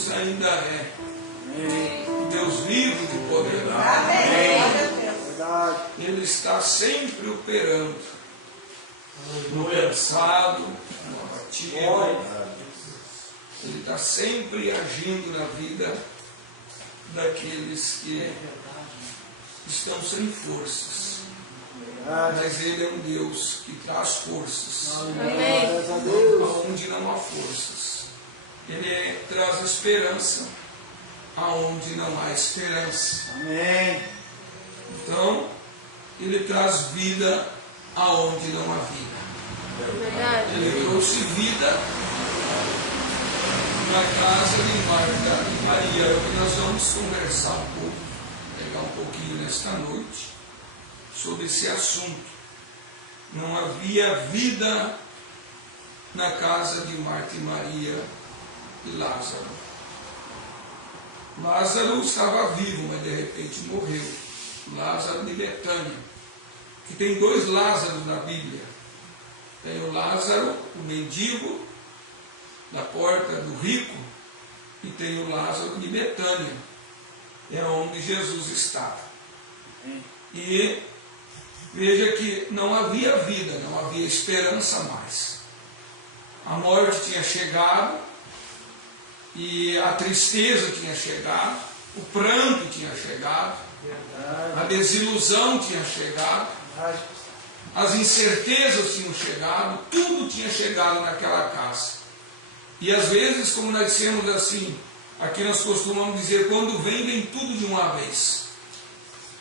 Jesus ainda é um Deus vivo e poderoso. Ele está sempre operando no cansado, no abatido. Ele está sempre agindo na vida daqueles que estão sem forças. Mas Ele é um Deus que traz forças aonde não há forças. Ele traz esperança aonde não há esperança. Então, Ele traz vida aonde não há vida. Ele trouxe vida na casa de Marta e Maria. É o que nós vamos conversar um pouco, pegar um pouquinho nesta noite, sobre esse assunto. Não havia vida na casa de Marta e Maria e Lázaro. Lázaro estava vivo, mas de repente morreu. Lázaro de Betânia. Que tem dois Lázaros na Bíblia. Tem o Lázaro, o mendigo, da porta do rico, e tem o Lázaro de Betânia, é onde Jesus estava. E veja que não havia vida, não havia esperança mais. A morte tinha chegado, e a tristeza tinha chegado, o pranto tinha chegado, a desilusão tinha chegado, as incertezas tinham chegado, tudo tinha chegado naquela casa. E às vezes, como nós dissemos assim, aqui nós costumamos dizer, quando vem tudo de uma vez.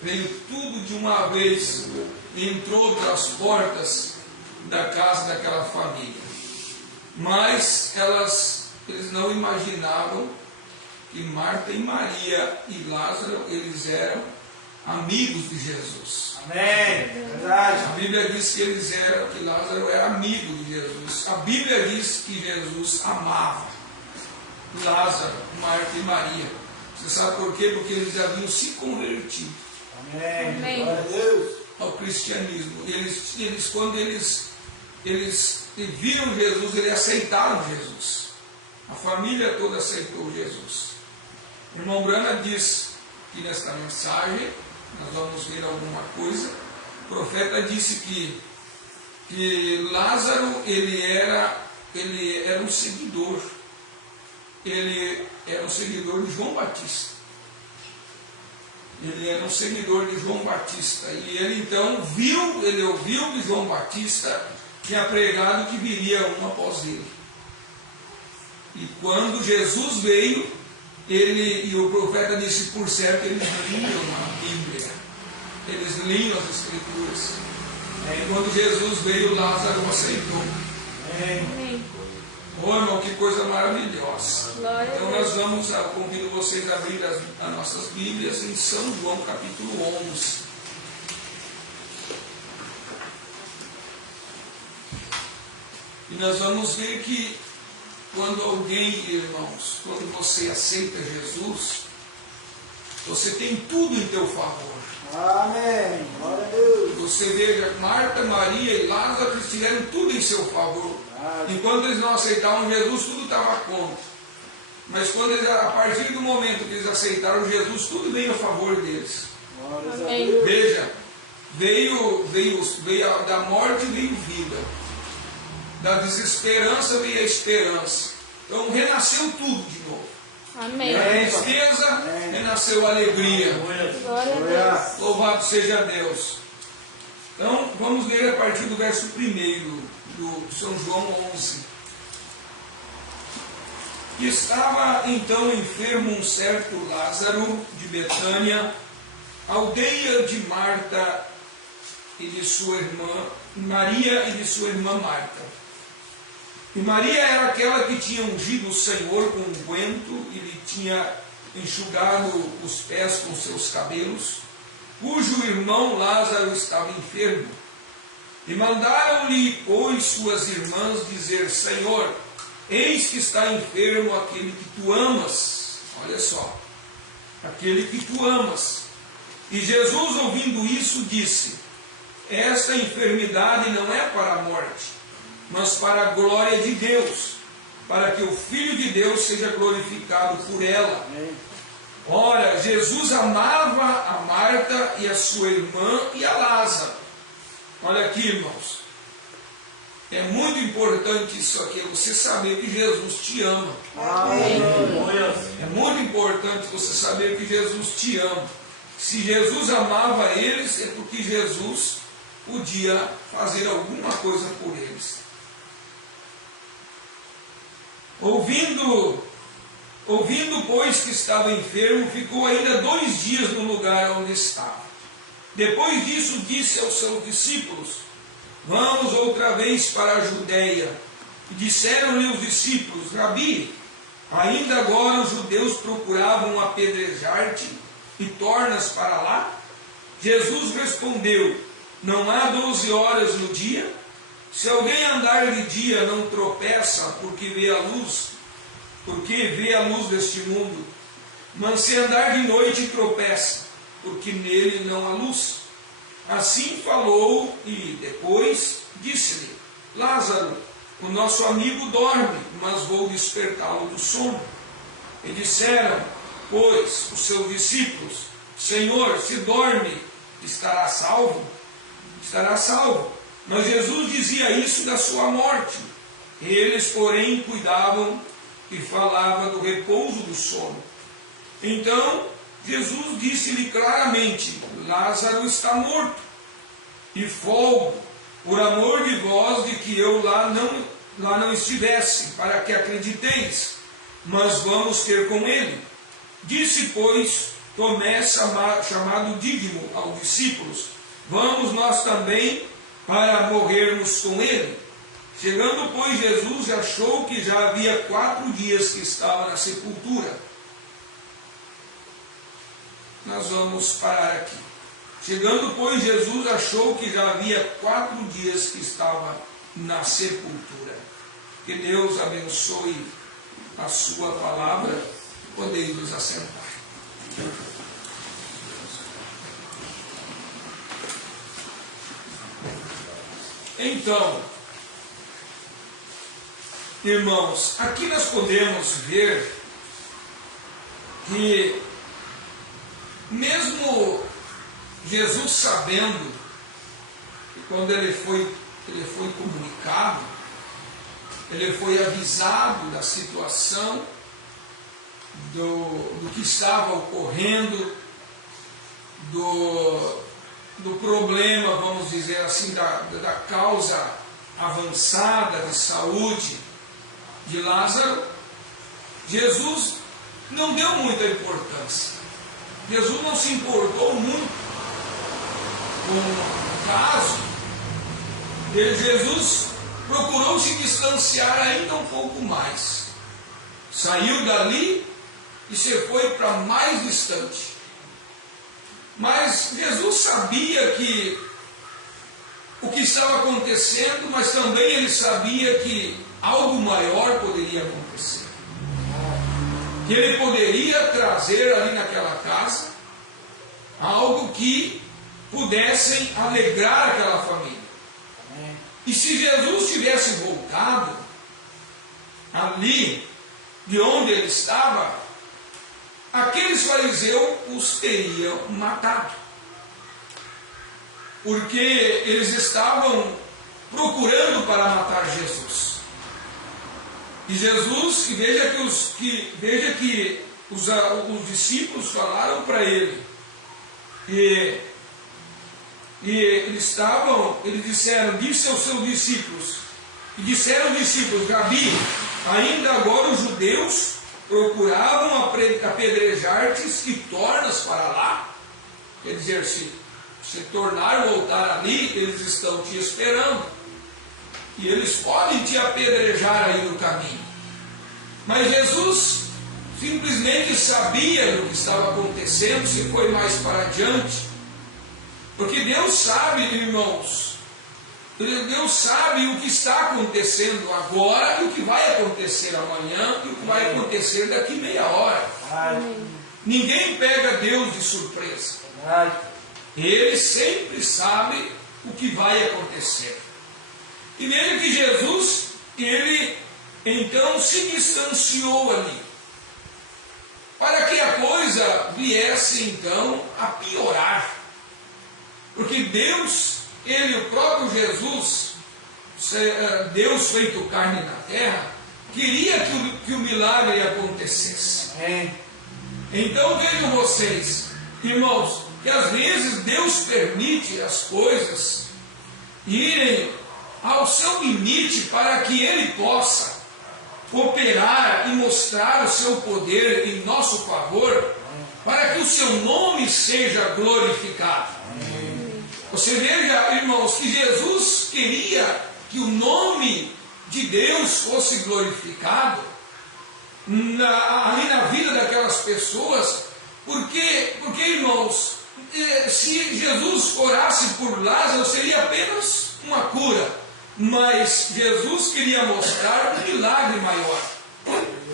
Veio tudo de uma vez e entrou pelas portas da casa daquela família. Mas eles não imaginavam que Marta e Maria e Lázaro, eles eram amigos de Jesus. Amém. Verdade. A Bíblia diz que Lázaro era amigo de Jesus. A Bíblia diz que Jesus amava Lázaro, Marta e Maria. Você sabe por quê? Porque eles haviam se convertido. Amém. Glória a Deus. Ao cristianismo. Quando eles viram Jesus, eles aceitaram Jesus. A família toda aceitou Jesus. O irmão Brana diz que nesta mensagem, nós vamos ver alguma coisa. O profeta disse que Lázaro, ele era um seguidor. Ele era um seguidor de João Batista. Ele era um seguidor de João Batista. E ele então ouviu de João Batista, tinha pregado que viria um após ele. E quando Jesus veio, e o profeta disse, por certo, eles liam a Bíblia, eles liam as Escrituras. E quando Jesus veio, Lázaro aceitou. Amém. Oh, irmão, que coisa maravilhosa. Glória Então a Deus. nós convido vocês a abrir as nossas Bíblias em São João capítulo 11. E nós vamos ver que quando alguém, irmãos, quando você aceita Jesus, você tem tudo em teu favor. Amém. Glória a Deus. Você veja, Marta, Maria e Lázaro, eles tiveram tudo em seu favor. Enquanto eles não aceitavam Jesus, tudo estava contra. Mas a partir do momento que eles aceitaram Jesus, tudo veio a favor deles. Glória a Amém. Deus. Veja, da morte veio vida. Da desesperança veio a esperança. Então renasceu tudo de novo. Amém. Da tristeza renasceu a alegria. Glória a Deus. Louvado seja Deus. Então vamos ler a partir do verso 1 do São João 11. E estava então enfermo um certo Lázaro de Betânia, aldeia de Marta e de sua irmã Maria e de sua irmã Marta. E Maria era aquela que tinha ungido o Senhor com unguento e lhe tinha enxugado os pés com seus cabelos, cujo irmão Lázaro estava enfermo. E mandaram-lhe, pois, suas irmãs dizer, Senhor, eis que está enfermo aquele que tu amas. Olha só, aquele que tu amas. E Jesus, ouvindo isso, disse, esta enfermidade não é para a morte, mas para a glória de Deus, para que o Filho de Deus seja glorificado por ela. Ora, Jesus amava a Marta e a sua irmã e a Lázaro. Olha aqui, irmãos. É muito importante isso aqui, você saber que Jesus te ama. É muito importante você saber que Jesus te ama. Se Jesus amava eles, é porque Jesus podia fazer alguma coisa por eles. Ouvindo, pois, que estava enfermo, ficou ainda 2 dias no lugar onde estava. Depois disso, disse aos seus discípulos: vamos outra vez para a Judéia. E disseram-lhe os discípulos: Rabi, ainda agora os judeus procuravam apedrejar-te e tornas para lá? Jesus respondeu: não há 12 horas no dia? Se alguém andar de dia não tropeça porque vê a luz deste mundo, mas se andar de noite tropeça, porque nele não há luz. Assim falou e depois disse-lhe: Lázaro, o nosso amigo dorme, mas vou despertá-lo do sono. E disseram, pois, os seus discípulos: Senhor, se dorme, estará salvo? Estará salvo. Mas Jesus dizia isso da sua morte. Eles, porém, cuidavam e falava do repouso do sono. Então, Jesus disse-lhe claramente: Lázaro está morto, e folgo por amor de vós de que eu lá não estivesse, para que acrediteis, mas vamos ter com ele. Disse, pois, Tomé, chamado Dídimo, aos discípulos: vamos nós também para morrermos com ele. Chegando, pois, Jesus achou que já havia 4 dias que estava na sepultura. Nós vamos parar aqui. Chegando, pois, Jesus achou que já havia 4 dias que estava na sepultura. Que Deus abençoe a sua palavra. Podeis nos assentar. Então, irmãos, aqui nós podemos ver que mesmo Jesus sabendo que quando ele foi comunicado, ele foi avisado da situação, do que estava ocorrendo, do problema, vamos dizer assim, da causa avançada de saúde de Lázaro, Jesus não deu muita importância. Jesus não se importou muito com o caso. Jesus procurou se distanciar ainda um pouco mais. Saiu dali e se foi para mais distante. Mas Jesus sabia que o que estava acontecendo, mas também ele sabia que algo maior poderia acontecer. Que ele poderia trazer ali naquela casa algo que pudessem alegrar aquela família. E se Jesus tivesse voltado ali de onde ele estava, aqueles fariseus os teriam matado. Porque eles estavam procurando para matar Jesus. E Jesus, e veja que os discípulos falaram para ele. E eles disseram, disse aos seus discípulos, e disseram os discípulos: Rabi, ainda agora os judeus procuravam apedrejar-te e tornas para lá. Quer dizer, se tornar voltar ali, eles estão te esperando. E eles podem te apedrejar aí no caminho. Mas Jesus simplesmente sabia do que estava acontecendo, se foi mais para adiante. Porque Deus sabe, irmãos, Deus sabe o que está acontecendo agora e o que vai acontecer amanhã e o que vai acontecer daqui meia hora. Ninguém pega Deus de surpresa. Ele sempre sabe o que vai acontecer. E veja que Jesus, ele então se distanciou ali, para que a coisa viesse então a piorar. Porque Deus, Ele, o próprio Jesus, Deus feito carne na terra, queria que o milagre acontecesse. Amém. Então vejam vocês, irmãos, que às vezes Deus permite as coisas irem ao seu limite para que Ele possa operar e mostrar o seu poder em nosso favor, para que o seu nome seja glorificado. Você veja, irmãos, que Jesus queria que o nome de Deus fosse glorificado ali na vida daquelas pessoas, porque irmãos, se Jesus orasse por Lázaro, seria apenas uma cura, mas Jesus queria mostrar um milagre maior.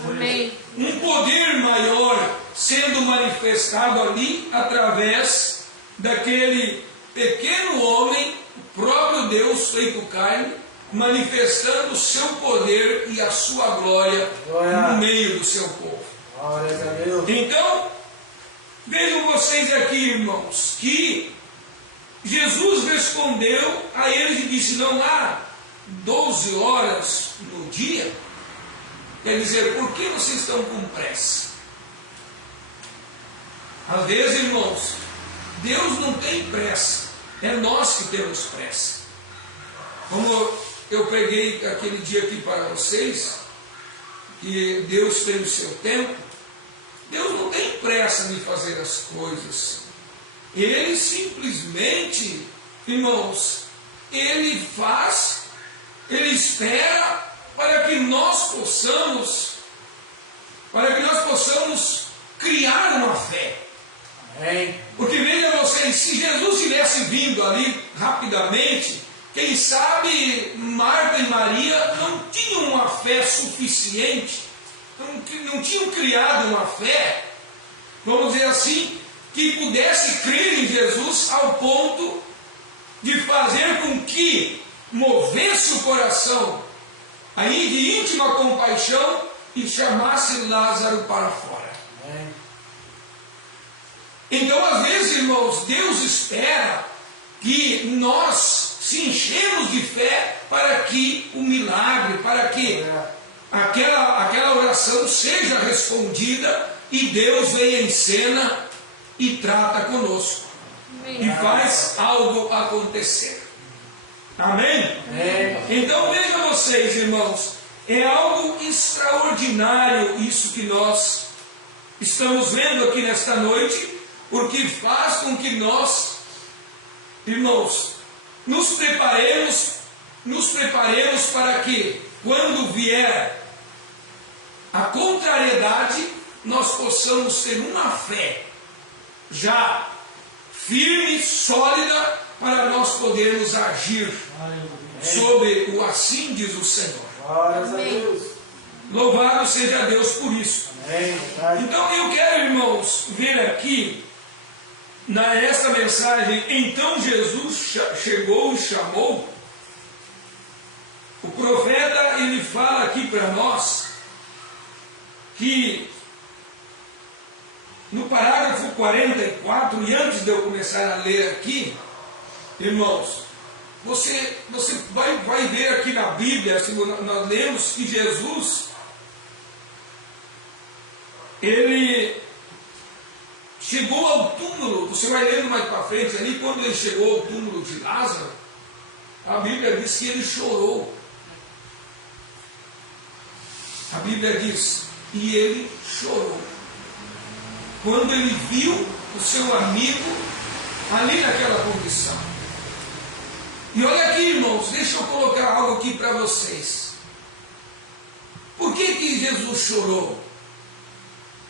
Amém. Um poder maior sendo manifestado ali através daquele pequeno homem, o próprio Deus feito carne, manifestando o seu poder e a sua glória no meio do seu povo. Glórias a Deus. Então, vejam vocês aqui, irmãos, que Jesus respondeu a eles e disse: não há 12 horas no dia? Quer dizer, por que vocês estão com pressa? Às vezes, irmãos, Deus não tem pressa, é nós que temos pressa. Como eu preguei aquele dia aqui para vocês, que Deus tem o seu tempo, Deus não tem pressa de fazer as coisas. Ele simplesmente, irmãos, Ele faz, Ele espera para que nós possamos criar uma fé. Amém. Porque veja vocês, se Jesus tivesse vindo ali rapidamente, quem sabe Marta e Maria não tinham uma fé suficiente, não tinham criado uma fé, vamos dizer assim, que pudesse crer em Jesus ao ponto de fazer com que movesse o coração aí de íntima compaixão e chamasse Lázaro para fora. Amém. Então, às vezes, irmãos, Deus espera que nós se enchemos de fé para que o milagre, para que aquela oração seja respondida e Deus venha em cena e trata conosco. Amém. E faz algo acontecer. Amém? Amém. Então vejam vocês, irmãos, é algo extraordinário isso que nós estamos vendo aqui nesta noite, porque faz com que nós, irmãos, nos preparemos para que, quando vier a contrariedade, nós possamos ter uma fé já firme, sólida, para nós podermos agir sobre o assim diz o Senhor. Glórias a Amém. Deus. Louvado seja Deus por isso. Amém. Verdade. Então eu quero, irmãos, ver aqui nesta mensagem, então Jesus chegou e chamou. O profeta, ele fala aqui para nós que no parágrafo 44, e antes de eu começar a ler aqui, irmãos, você vai ver aqui na Bíblia, assim, nós lemos que Jesus, ele chegou ao túmulo. Você vai lendo mais para frente ali, quando ele chegou ao túmulo de Lázaro, a Bíblia diz que ele chorou. A Bíblia diz, e ele chorou, quando ele viu o seu amigo ali naquela condição. E olha aqui, irmãos, deixa eu colocar algo aqui para vocês. Por que Jesus chorou?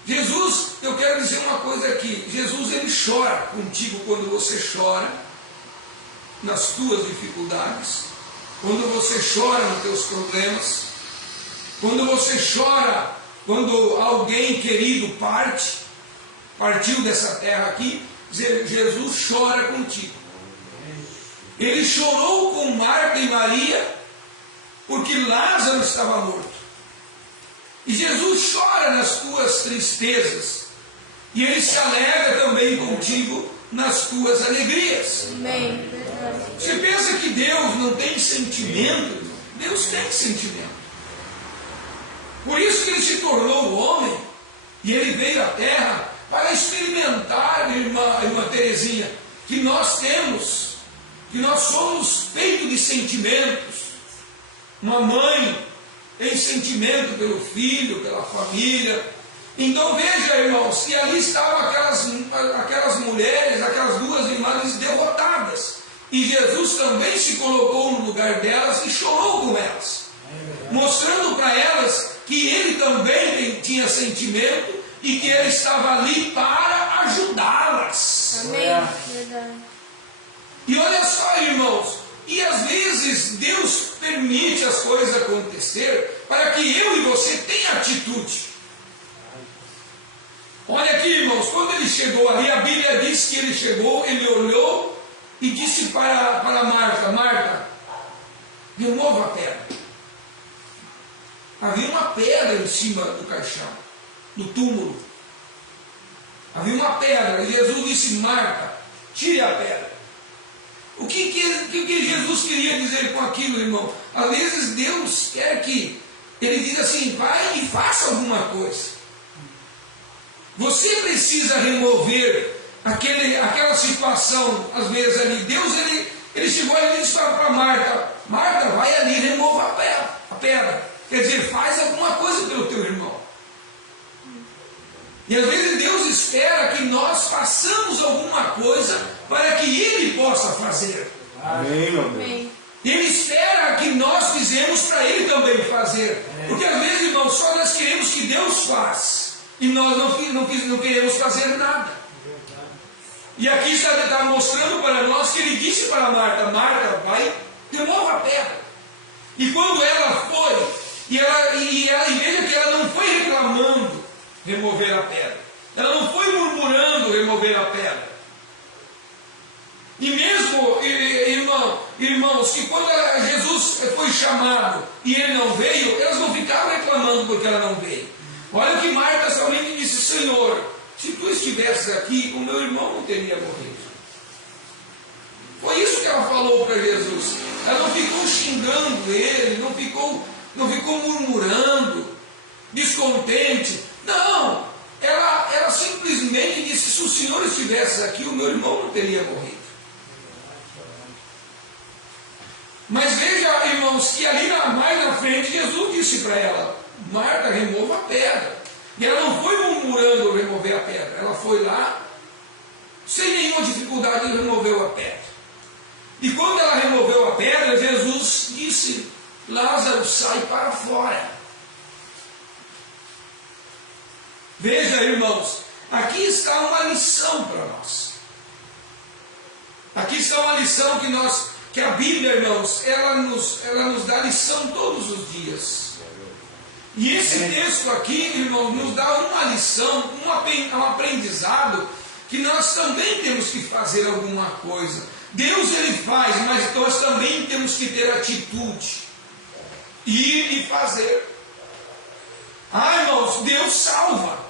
Jesus, eu quero dizer uma coisa aqui, Jesus ele chora contigo quando você chora nas tuas dificuldades, quando você chora nos teus problemas, quando você chora quando alguém querido partiu dessa terra aqui. Jesus chora contigo. Ele chorou com Marta e Maria porque Lázaro estava morto. E Jesus chora nas tuas tristezas. E Ele se alegra também contigo nas tuas alegrias. Amém. Verdade. Você pensa que Deus não tem sentimento? Irmão? Deus tem sentimento. Por isso que Ele se tornou homem. E Ele veio à terra para experimentar, irmã Terezinha, que nós temos, que nós somos feitos de sentimentos. Uma mãe tem sentimento pelo filho, pela família. Então veja, irmãos, que ali estavam aquelas mulheres, aquelas duas irmãs derrotadas. E Jesus também se colocou no lugar delas e chorou com elas, mostrando para elas que Ele também tinha sentimento e que Ele estava ali para ajudá-las. Amém. Verdade. E olha só, irmãos, e às vezes Deus permite as coisas acontecer para que eu e você tenha atitude. Olha aqui, irmãos, quando Ele chegou ali, a Bíblia diz que Ele chegou, Ele olhou e disse para Marta: Marta, remova a pedra. Havia uma pedra em cima do caixão, do túmulo. Havia uma pedra, e Jesus disse: Marta, tire a pedra. O que Jesus queria dizer com aquilo, irmão? Às vezes Deus quer que Ele diga assim: vai e faça alguma coisa. Você precisa remover aquela situação, às vezes ali. Deus, ele chegou e disse para Marta: Marta, vai ali e remova a pedra. Quer dizer, faz alguma coisa pelo teu irmão. E às vezes Deus espera que nós façamos alguma coisa para que Ele possa fazer. Amém, meu Deus. Amém. Ele espera que nós fizemos para Ele também fazer. Porque às vezes, irmãos, só nós queremos que Deus faça. E nós não queremos fazer nada. E aqui está mostrando para nós que Ele disse para Marta: Marta, vai, remova a pedra. E quando ela foi, e veja que ela não foi reclamando remover a pedra. Ela não foi murmurando remover a pedra. E mesmo, irmãos, que quando Jesus foi chamado e Ele não veio, elas não ficaram reclamando porque ela não veio. Olha que Marta somente disse: Senhor, se Tu estivesses aqui, o meu irmão não teria morrido. Foi isso que ela falou para Jesus. Ela não ficou xingando Ele, não ficou murmurando, descontente. Não, ela simplesmente disse: se o Senhor estivesse aqui, o meu irmão não teria morrido. Mas veja, irmãos, que ali mais na frente Jesus disse para ela: Marta, remova a pedra. E ela não foi murmurando remover a pedra. Ela foi lá, sem nenhuma dificuldade, e removeu a pedra. E quando ela removeu a pedra, Jesus disse: Lázaro, sai para fora. Veja, irmãos, aqui está uma lição para nós. Aqui está uma lição que a Bíblia, irmãos, ela nos dá lição todos os dias. E esse texto aqui, irmãos, nos dá uma lição, um aprendizado, que nós também temos que fazer alguma coisa. Deus, Ele faz, mas nós também temos que ter atitude. Ir e fazer. Irmãos, Deus salva.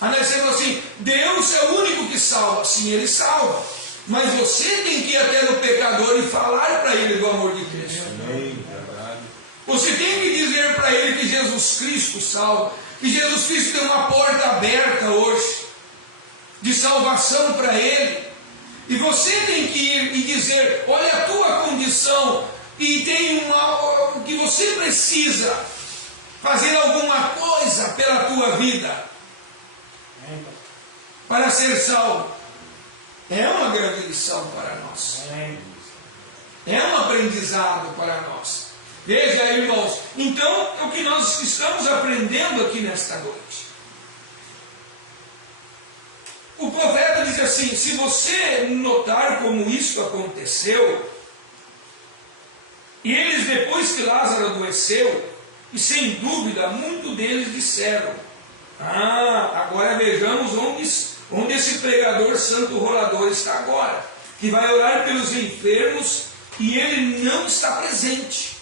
Nós dizemos assim: Deus é o único que salva. Sim, Ele salva. Mas você tem que ir até no pecador e falar para ele do amor de Cristo. Amém, verdade. Você tem que dizer para ele que Jesus Cristo salva. Que Jesus Cristo tem uma porta aberta hoje de salvação para ele. E você tem que ir e dizer: olha a tua condição, e tem que você precisa fazer alguma coisa pela tua vida para ser salvo. É uma grande lição para nós. É um aprendizado para nós. Veja, irmãos, então é o que nós estamos aprendendo aqui nesta noite. O profeta diz assim: se você notar como isso aconteceu, e eles, depois que Lázaro adoeceu, e sem dúvida, muitos deles disseram: agora vejamos onde esse pregador santo rolador está agora, que vai orar pelos enfermos, e ele não está presente.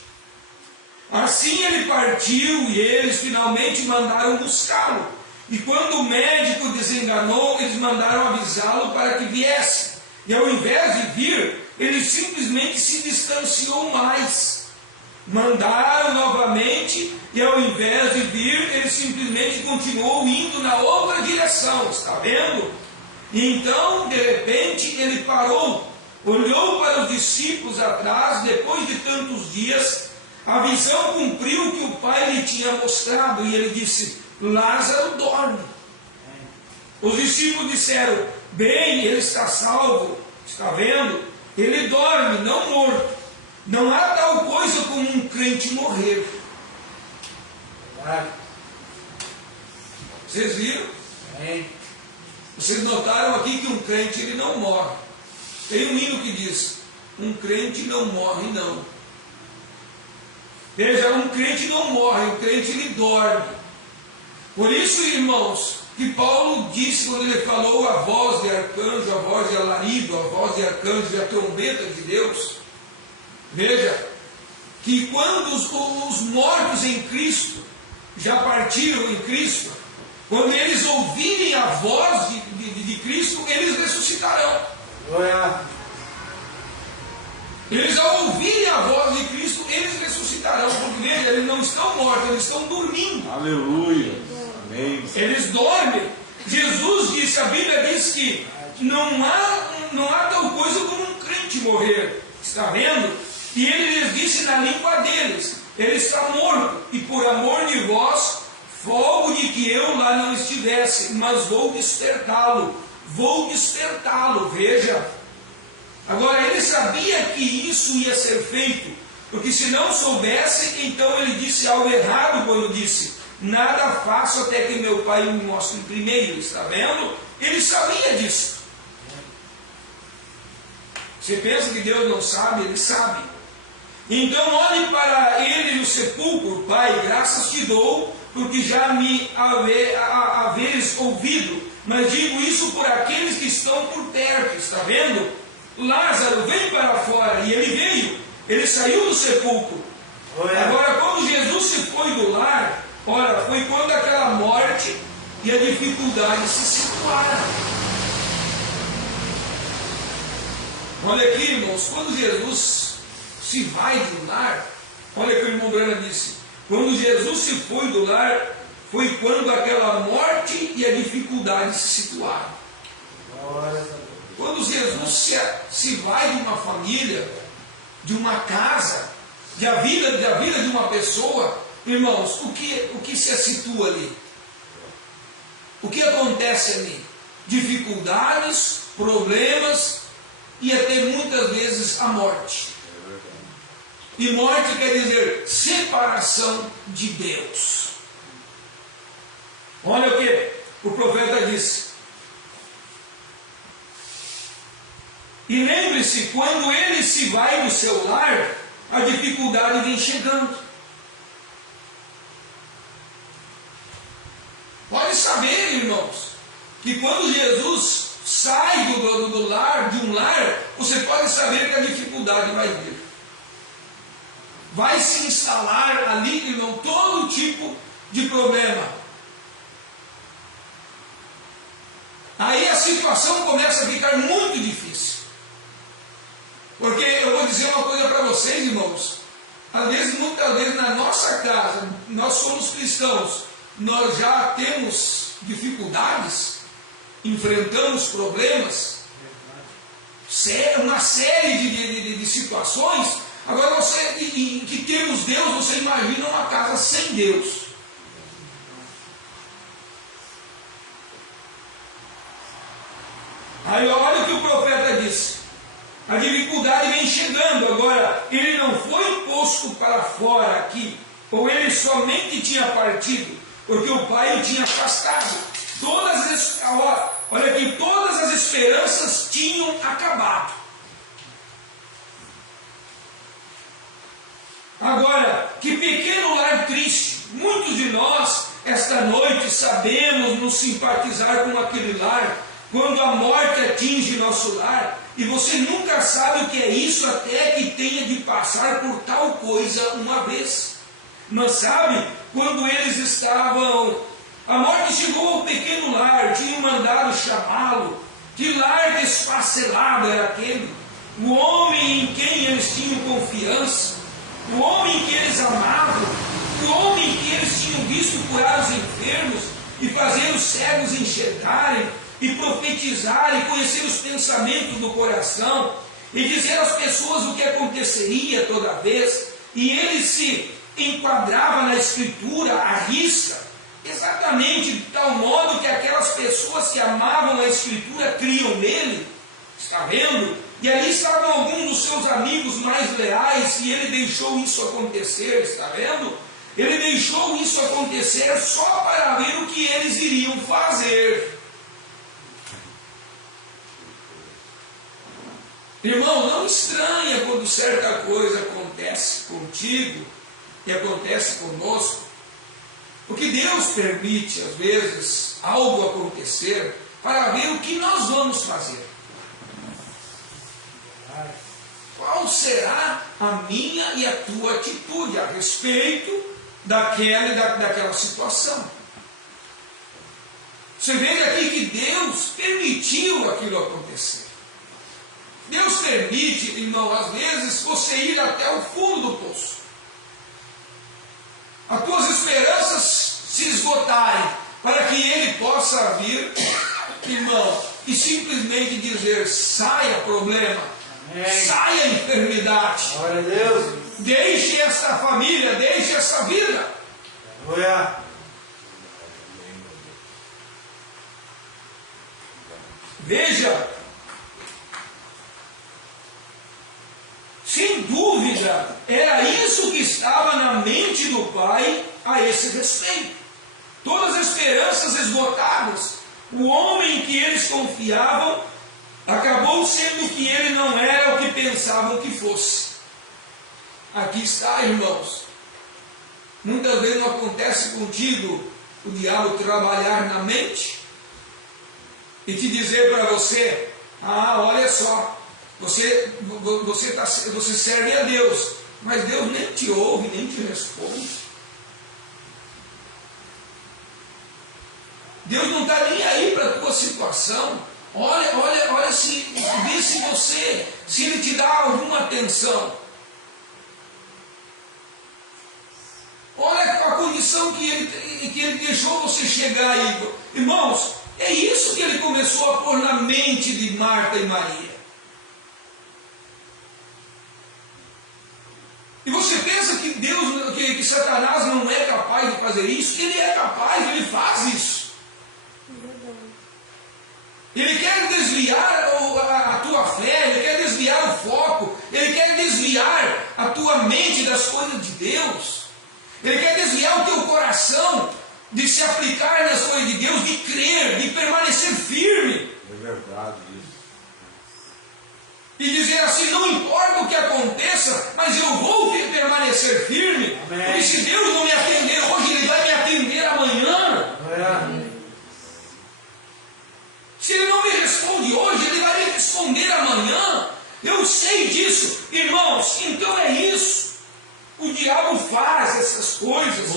Assim ele partiu e eles finalmente mandaram buscá-lo. E quando o médico desenganou, eles mandaram avisá-lo para que viesse. E ao invés de vir, ele simplesmente se distanciou mais. Mandaram novamente e ao invés de vir, ele simplesmente continuou indo na outra direção. Está vendo? E então, de repente, ele parou, olhou para os discípulos atrás, depois de tantos dias, a visão cumpriu o que o Pai lhe tinha mostrado, e ele disse: Lázaro dorme. Os discípulos disseram: bem, ele está salvo, está vendo? Ele dorme, não morto. Não há tal coisa como um crente morrer. Vocês viram? Vocês notaram aqui que um crente ele não morre. Tem um hino que diz: um crente não morre, não. Veja, um crente não morre, um crente ele dorme. Por isso, irmãos, que Paulo disse quando ele falou a voz de arcanjo, a voz de alarido, a voz de arcanjo e a trombeta de Deus. Veja, que quando os mortos em Cristo já partiram em Cristo, quando eles ouvirem a voz de Cristo, eles ressuscitarão. Eles, ao ouvirem a voz de Cristo, eles ressuscitarão. Porque veja, eles não estão mortos, eles estão dormindo. Aleluia. Amém. Eles dormem. Jesus disse, a Bíblia diz que não há tal coisa como um crente morrer. Está vendo? E ele lhes disse na língua deles: ele está morto, e por amor de vós, folgo de que eu lá não estivesse, mas vou despertá-lo. Vou despertá-lo, veja. Agora, ele sabia que isso ia ser feito, porque se não soubesse, então ele disse algo errado quando disse: nada faço até que meu Pai me mostre primeiro. Está vendo? Ele sabia disso. Você pensa que Deus não sabe? Ele sabe. Então olhe para ele no sepulcro: Pai, graças te dou, porque já me haveres ouvido, mas digo isso por aqueles que estão por perto. Está vendo? Lázaro, vem para fora. E ele veio, ele saiu do sepulcro. Agora, quando Jesus se foi do lar, ora, foi quando aquela morte e a dificuldade se situaram. Olha aqui, irmãos, quando Jesus se vai do lar, olha o que o irmão Brana disse: quando Jesus se foi do lar, foi quando aquela morte e a dificuldade se situaram. Quando Jesus se vai de uma família, de uma casa, da vida de uma pessoa, irmãos, o que se situa ali? O que acontece ali? Dificuldades, problemas e até muitas vezes a morte. E morte quer dizer separação de Deus. Olha o que o profeta disse. E lembre-se, quando ele se vai do seu lar, a dificuldade vem chegando. Pode saber, irmãos, que quando Jesus sai do lar, de um lar, você pode saber que a dificuldade vai vir. Vai se instalar ali, irmão, todo tipo de problema. Aí a situação começa a ficar muito difícil. Porque eu vou dizer uma coisa para vocês, irmãos. Às vezes, muitas vezes na nossa casa, nós somos cristãos, nós já temos dificuldades, enfrentamos problemas, uma série de situações. Agora, em que temos Deus, você imagina uma casa sem Deus. Aí olha o que o profeta disse. A dificuldade vem chegando. Agora, ele não foi posto para fora aqui, ou ele somente tinha partido, porque o Pai o tinha afastado. Olha aqui, todas as esperanças tinham acabado. Agora, que pequeno lar triste. Muitos de nós, esta noite, sabemos nos simpatizar com aquele lar, quando a morte atinge nosso lar, e você nunca sabe o que é isso até que tenha de passar por tal coisa uma vez. Mas sabe, quando eles estavam... A morte chegou ao pequeno lar, tinham mandado chamá-lo. Que lar desfacelado era aquele? O homem em quem eles tinham confiança, o homem que eles amavam, o homem que eles tinham visto curar os enfermos e fazer os cegos enxergarem e profetizar e conhecer os pensamentos do coração e dizer às pessoas o que aconteceria toda vez, e ele se enquadrava na Escritura à risca, exatamente de tal modo que aquelas pessoas que amavam a Escritura criam nele. Está vendo? E ali estavam alguns dos seus amigos mais leais, e ele deixou isso acontecer. Está vendo? Ele deixou isso acontecer só para ver o que eles iriam fazer. Irmão, não estranha quando certa coisa acontece contigo e acontece conosco, porque Deus permite, às vezes, algo acontecer para ver o que nós vamos fazer. Qual será a minha e a tua atitude a respeito daquela situação? Você vê aqui que Deus permitiu aquilo acontecer. Deus permite, irmão, às vezes você ir até o fundo do poço. As tuas esperanças se esgotarem, para que Ele possa vir, irmão, e simplesmente dizer: saia problema, amém, saia enfermidade, glória a Deus, deixe esta família, deixe essa vida. Aleluia. Veja, sem dúvida, era isso que estava na mente do pai a esse respeito. Todas as esperanças esgotadas. O homem em que eles confiavam acabou sendo que ele não era o que pensavam que fosse. Aqui está, irmãos. Muitas vezes não acontece contigo o diabo trabalhar na mente e te dizer para você: ah, olha só, você serve a Deus, mas Deus nem te ouve, nem te responde. Deus não está nem aí para a tua situação. Olha vê se Ele te dá alguma atenção. Olha a condição que ele deixou você chegar aí. Irmãos, é isso que Ele começou a pôr na mente de Marta e Maria. E você pensa que Deus, que Satanás não é capaz de fazer isso? Ele é capaz, ele faz isso. Ele quer desviar a tua fé, ele quer desviar o foco, ele quer desviar a tua mente das coisas de Deus. Ele quer desviar o teu coração de se aplicar nas coisas de Deus, de crer, de permanecer firme. É verdade isso. E dizer assim: não importa o que aconteça, mas eu vou permanecer firme. Amém. Porque se Deus não me atender hoje, Ele vai me atender amanhã. Amém. Se Ele não me responde hoje, Ele vai me responder amanhã. Eu sei disso, irmãos. Então é isso. O diabo faz essas coisas.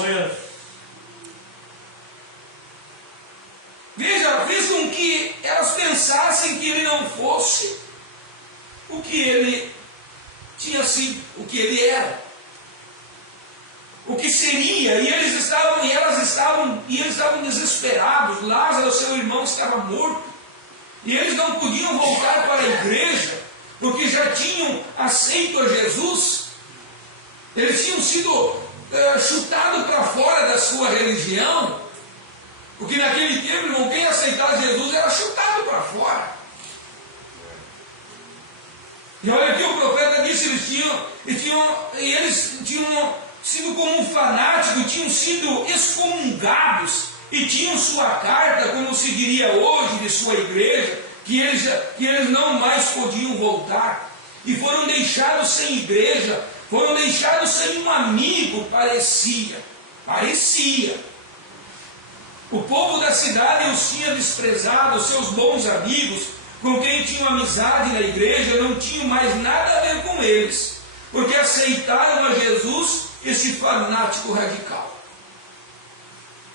Veja, fez com que elas pensassem que ele não fosse o que ele tinha sido, o que ele era, o que seria. E eles estavam desesperados. Lázaro, seu irmão, estava morto. E eles não podiam voltar para a igreja, porque já tinham aceito a Jesus. Eles tinham sido chutados para fora da sua religião. Porque naquele tempo, irmão, quem aceitava Jesus era chutado para fora. E olha aqui, o profeta disse: eles tinham sido como um fanático, tinham sido excomungados, e tinham sua carta, como se diria hoje, de sua igreja, que eles não mais podiam voltar. E foram deixados sem igreja, foram deixados sem um amigo, parecia. O povo da cidade os tinha desprezado, os seus bons amigos, com quem tinham amizade na igreja, não tinham mais nada a ver com eles, porque aceitaram a Jesus esse fanático radical.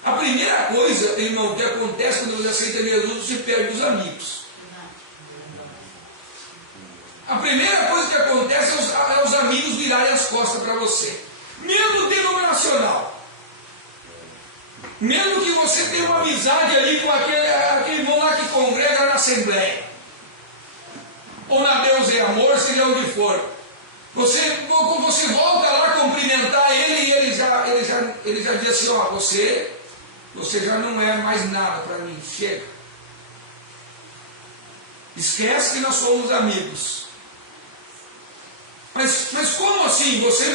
A primeira coisa, irmão, que acontece quando você aceita Jesus, você perde os amigos. A primeira coisa que acontece é os amigos virarem as costas para você. Mesmo denominacional. Mesmo que você tenha uma amizade ali com aquele irmão lá que congrega na Assembleia. Ou na Deus é Amor, seja onde for. Você volta lá cumprimentar ele e ele já diz assim, ó, você já não é mais nada para mim, chega. Esquece que nós somos amigos. Mas como assim? Você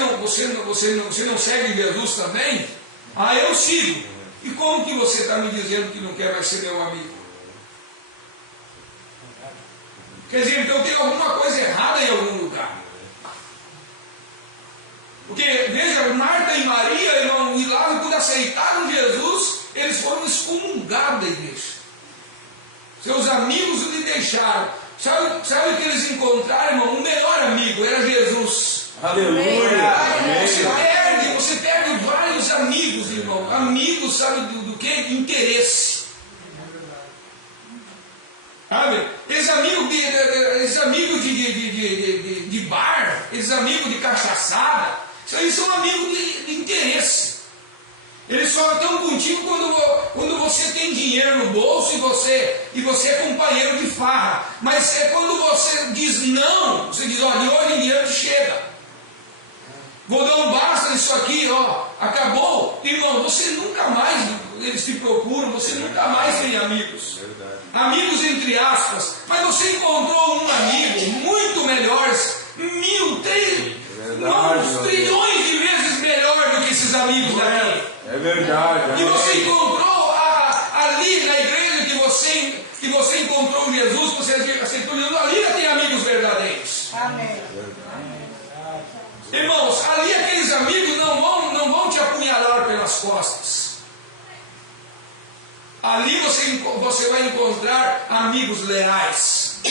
não segue Jesus também? Ah, eu sigo. E como que você está me dizendo que não quer mais ser meu amigo? Quer dizer, então tem alguma coisa errada em algum lugar. Porque, veja, Marta e Maria, irmão, e Lázaro, quando aceitaram Jesus, eles foram excomungados da igreja. Seus amigos lhe deixaram. Sabe o que eles encontraram, irmão? O melhor amigo era Jesus. Aleluia. Você perde vários amigos, irmão. Amigos, sabe do que? Interesse. Sabe? Esses amigos de bar, esses amigos de cachaçada, isso aí são amigos de interesse. Eles só estão contigo quando você tem dinheiro no bolso e você é companheiro de farra. Mas é quando você diz não, você diz, ó, de hoje em diante chega. Vou dar um basta nisso aqui, ó, acabou. Irmão, você nunca mais, eles te procuram, você nunca mais tem amigos. Verdade. Amigos entre aspas. Mas você encontrou um amigo muito melhor, trilhões de vezes melhor do que esses amigos daqui. É verdade. E você encontrou ali na igreja que você encontrou Jesus, você aceitou Jesus, ali tem amigos verdadeiros. Amém. Irmãos, ali aqueles amigos não vão te apunhalar pelas costas. Ali você vai encontrar amigos leais,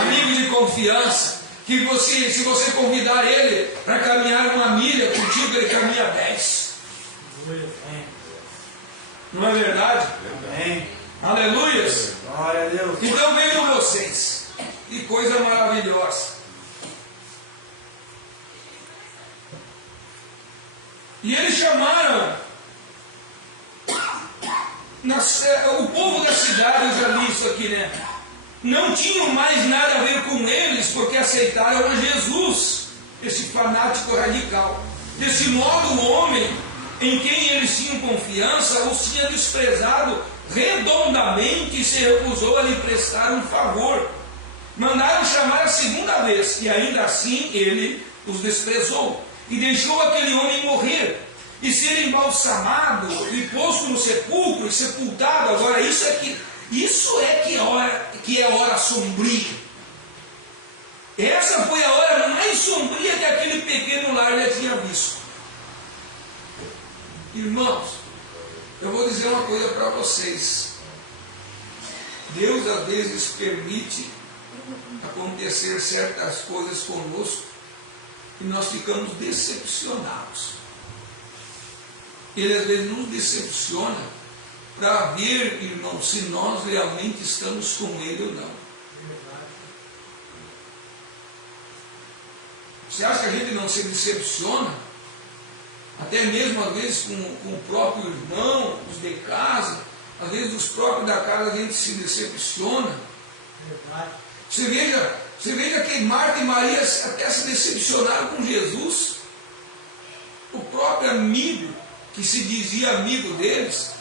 amigos de confiança, que se você convidar ele para caminhar uma milha contigo, ele caminha 10. Não é verdade? Amém. Aleluias! Glória a Deus. Então vejam vocês, que coisa maravilhosa. E eles chamaram o povo da cidade, eu já li isso aqui, né? Não tinham mais nada a ver com eles, porque aceitaram a Jesus, esse fanático radical. Desse modo, o homem em quem eles tinham confiança os tinha desprezado redondamente e se recusou a lhe prestar um favor. Mandaram chamar a segunda vez, e ainda assim ele os desprezou, e deixou aquele homem morrer, e ser embalsamado, e posto no sepulcro, e sepultado. Agora, isso é que é hora sombria. Essa foi a hora mais sombria que aquele pequeno lar já tinha visto. Irmãos, eu vou dizer uma coisa para vocês. Deus às vezes permite acontecer certas coisas conosco e nós ficamos decepcionados. Ele às vezes nos decepciona para ver, irmão, se nós realmente estamos com Ele ou não. Você acha que a gente não se decepciona? Até mesmo às vezes com o próprio irmão, os de casa, às vezes os próprios da casa a gente se decepciona. Você veja que Marta e Maria até se decepcionaram com Jesus. O próprio amigo, que se dizia amigo deles.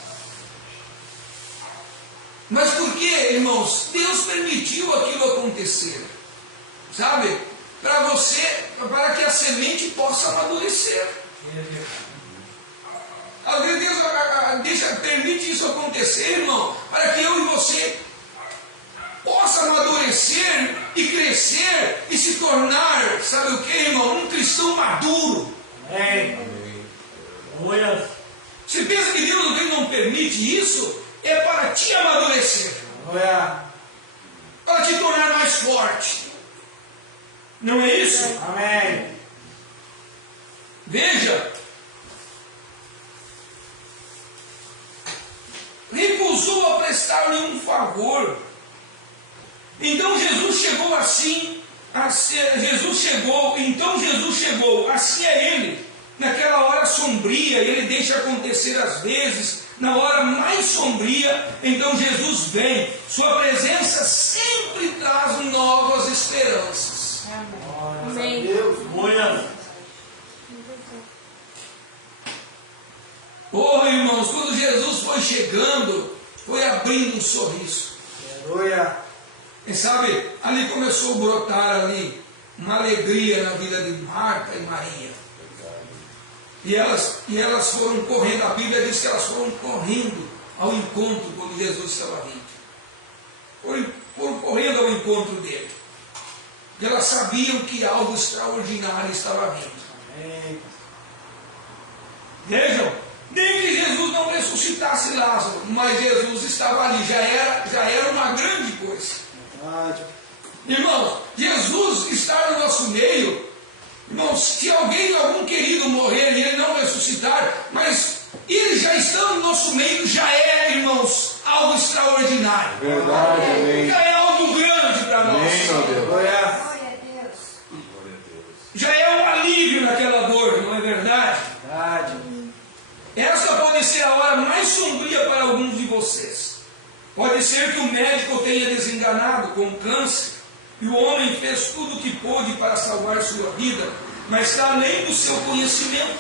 Mas por que, irmãos? Deus permitiu aquilo acontecer. Sabe? Para que a semente possa amadurecer. Às vezes Deus permite isso acontecer, irmão, para que eu e você possa amadurecer e crescer e se tornar, sabe o que, irmão? Um cristão maduro. Amém. Você pensa que Deus não permite isso? É para te amadurecer, para te tornar mais forte. Não é isso? Amém. Veja, prestar-lhe um favor. Então Jesus chegou, assim é Ele. Naquela hora sombria, Ele deixa acontecer às vezes, na hora mais sombria, então Jesus vem. Sua presença sempre traz novas esperanças. Amém. Deus, aleluia. Oh, irmãos, quando Jesus foi chegando, foi abrindo um sorriso. Aleluia. Quem sabe, ali começou a brotar ali uma alegria na vida de Marta e Maria. E elas foram correndo, a Bíblia diz que elas foram correndo ao encontro quando Jesus estava vindo. Foram correndo ao encontro dele. E elas sabiam que algo extraordinário estava vindo. Amém. Vejam, nem que Jesus não ressuscitasse Lázaro, mas Jesus estava ali, já era uma grande coisa. Verdade. Irmãos, Jesus está no nosso meio. Irmãos, se algum querido morrer e ele não ressuscitar, mas ele já está no nosso meio, já é, irmãos, algo extraordinário. Verdade, amém. Já é algo grande para nós. Amém, meu Deus. Aleluia. Já é um alívio naquela dor, não é verdade? Verdade. Essa pode ser a hora mais sombria para alguns de vocês. Pode ser que o médico tenha desenganado com câncer e o homem fez tudo o que pôde para salvar sua vida, mas está além do seu conhecimento.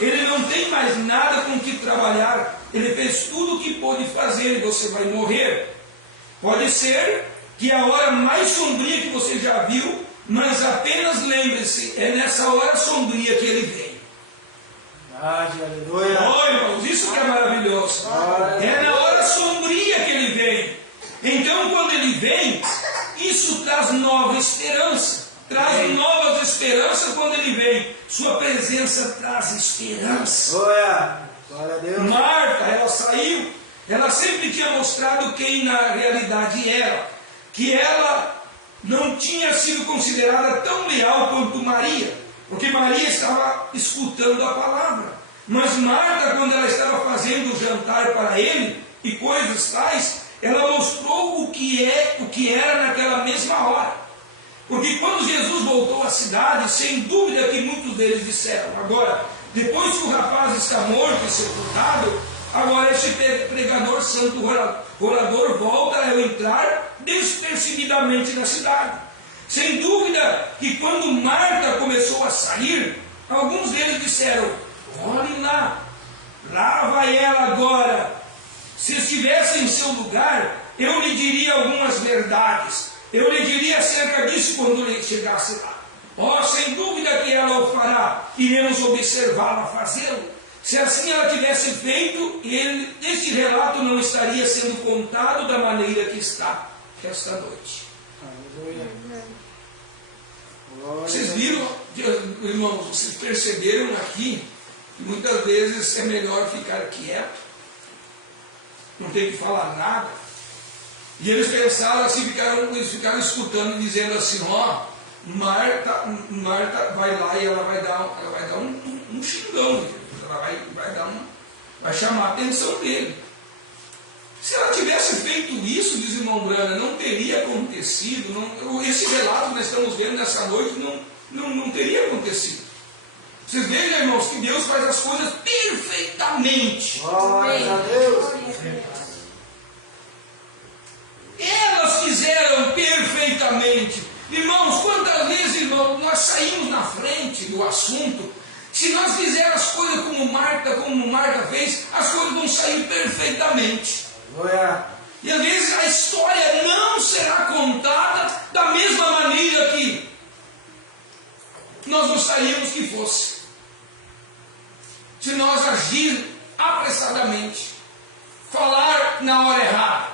Ele não tem mais nada com que trabalhar. Ele fez tudo o que pôde fazer e você vai morrer. Pode ser que a hora mais sombria que você já viu, mas apenas lembre-se, é nessa hora sombria que ele vem. Verdade, aleluia. Oh, irmãos, isso que é maravilhoso. É na hora sombria que ele vem. Então, quando ele vem, isso traz nova esperança. Traz novas esperanças quando ele vem. Sua presença traz esperança. Aleluia. Glória a Deus. Marta, ela saiu, ela sempre tinha mostrado quem na realidade era. Que ela não tinha sido considerada tão leal quanto Maria. Porque Maria estava escutando a palavra. Mas Marta, quando ela estava fazendo o jantar para ele e coisas tais, ela mostrou o que era naquela mesma hora. Porque quando Jesus voltou à cidade, sem dúvida que muitos deles disseram: agora, depois que o rapaz está morto e sepultado, agora esse pregador santo orador volta a entrar despercebidamente na cidade. Sem dúvida que quando Marta começou a sair, alguns deles disseram: olhem lá vai ela agora. Se estivesse em seu lugar, eu lhe diria algumas verdades. Eu lhe diria acerca disso quando ele chegasse lá. Sem dúvida que ela o fará. Iremos observá-la fazê-lo. Se assim ela tivesse feito, este relato não estaria sendo contado da maneira que está esta noite. Aleluia. Vocês viram, irmãos, vocês perceberam aqui que muitas vezes é melhor ficar quieto, não tem que falar nada. E eles pensaram assim, eles ficaram escutando, dizendo assim: Marta vai lá e ela vai dar um xingão, ela vai chamar a atenção dele. Se ela tivesse feito isso, diz o irmão Brana, não teria acontecido. Esse relato que nós estamos vendo nessa noite não teria acontecido. Vocês vejam, irmãos, que Deus faz as coisas perfeitamente. Glória a Deus. Elas fizeram perfeitamente. Irmãos, quantas vezes, irmãos, nós saímos na frente do assunto. Se nós fizermos as coisas como Marta fez, as coisas vão sair perfeitamente. Glória. E às vezes a história não será contada da mesma maneira que nós gostaríamos que fosse. Se nós agir apressadamente, falar na hora errada.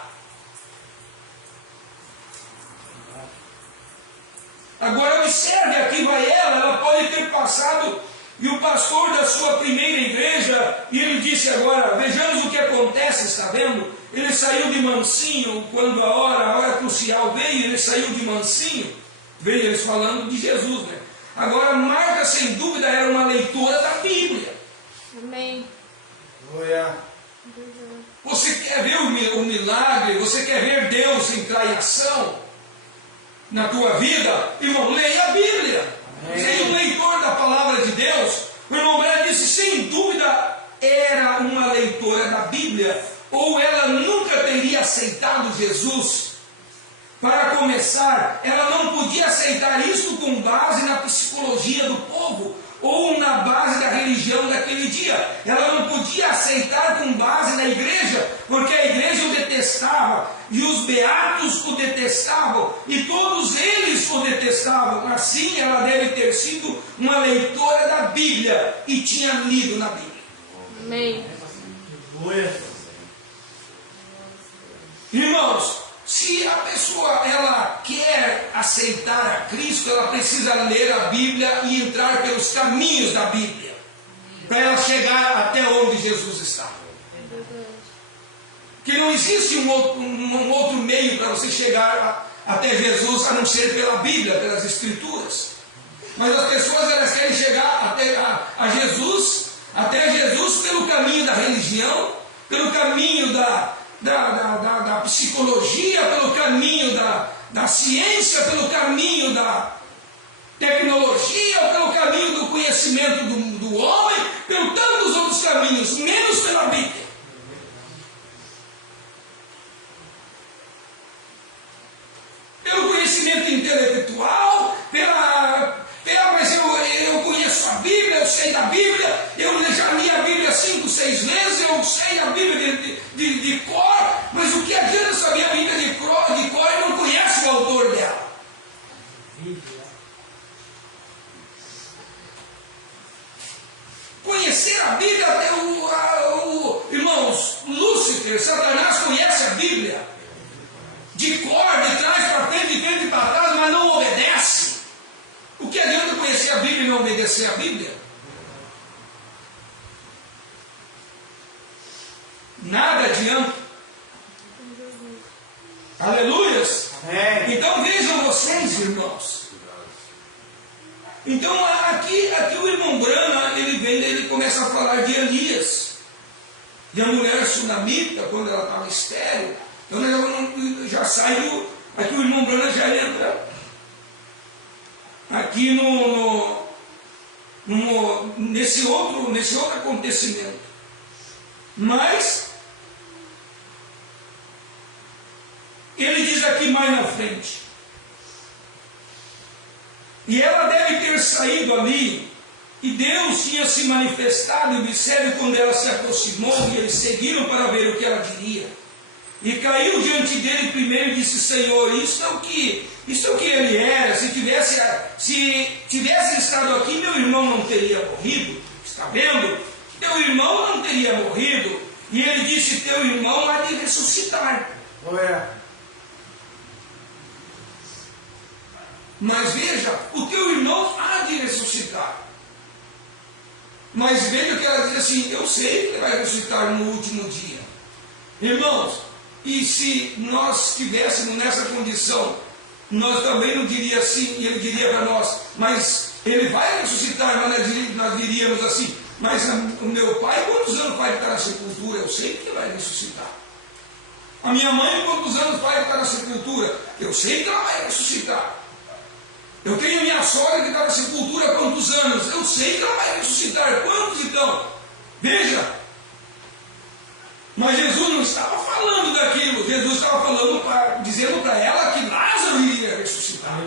Agora observe, aqui vai ela pode ter passado, e o pastor da sua primeira igreja, e ele disse agora, vejamos o que acontece, está vendo? Ele saiu de mansinho, quando a hora crucial veio, ele saiu de mansinho, veio eles falando de Jesus, né? Agora Marta, sem dúvida, era uma leitora da Bíblia. Amém. Glória. Verdade. Você quer ver o milagre? Você quer ver Deus entrar em ação na tua vida? Irmão, leia a Bíblia. Seja um leitor da palavra de Deus. O irmão Branham disse, sem dúvida, era uma leitora da Bíblia, ou ela nunca teria aceitado Jesus. Para começar, ela não podia aceitar isso com base na psicologia do povo, ou na base da religião daquele dia. Ela não podia aceitar com base na igreja, porque a igreja o detestava, e os beatos o detestavam, e todos eles o detestavam. Assim, ela deve ter sido uma leitora da Bíblia, e tinha lido na Bíblia. Amém. Irmãos, se a pessoa ela quer aceitar a Cristo, ela precisa ler a Bíblia e entrar pelos caminhos da Bíblia, para ela chegar até onde Jesus está. Que não existe um outro meio para você chegar até Jesus, a não ser pela Bíblia, pelas Escrituras. Mas as pessoas elas querem chegar até Jesus pelo caminho da religião, pelo caminho da psicologia, pelo caminho da ciência, pelo caminho da tecnologia, pelo caminho do conhecimento do homem, pelos tantos outros caminhos, menos pela Bíblia. Pelo conhecimento intelectual, mas eu conheço a Bíblia, eu sei da Bíblia, eu já li a Bíblia 5, 6 vezes, eu sei a Bíblia de cor, mas o que adianta saber a Bíblia de cor e não conhece o autor dela? Conhecer a Bíblia, irmãos, Lúcifer, Satanás conhece a Bíblia de cor, de trás para frente, de frente para trás, mas não obedece. O que adianta conhecer a Bíblia e não obedecer a Bíblia? Nada adianta. Aleluias. Então vejam vocês, irmãos. Então aqui o irmão Branham, ele começa a falar de Elias, de a mulher sunamita, quando ela estava estéril. Então já saiu, aqui o irmão Branham já entra aqui nesse outro acontecimento. Mas ele diz aqui mais na frente, e ela deve ter saído ali, e Deus tinha se manifestado, e observe quando ela se aproximou, e eles seguiram para ver o que ela diria. E caiu diante dele primeiro e disse, Senhor, isso é o que ele era. Se tivesse estado aqui, meu irmão não teria morrido. Está vendo? Teu irmão não teria morrido. E ele disse, teu irmão há de ressuscitar. Mas veja, o teu irmão há de ressuscitar. Mas veja que ela diz assim, eu sei que ele vai ressuscitar no último dia. Irmãos, e se nós estivéssemos nessa condição, nós também não diríamos assim, e ele diria para nós, mas ele vai ressuscitar, mas nós diríamos assim, mas o meu pai, quantos anos vai estar na sepultura? Eu sei que ele vai ressuscitar. A minha mãe, quantos anos vai estar na sepultura? Eu sei que ela vai ressuscitar. Eu tenho a minha sogra que está na sepultura há quantos anos? Eu sei que ela vai ressuscitar. Quantos então? Veja. Mas Jesus não estava falando daquilo. Jesus estava falando, dizendo para ela que Lázaro iria ressuscitar.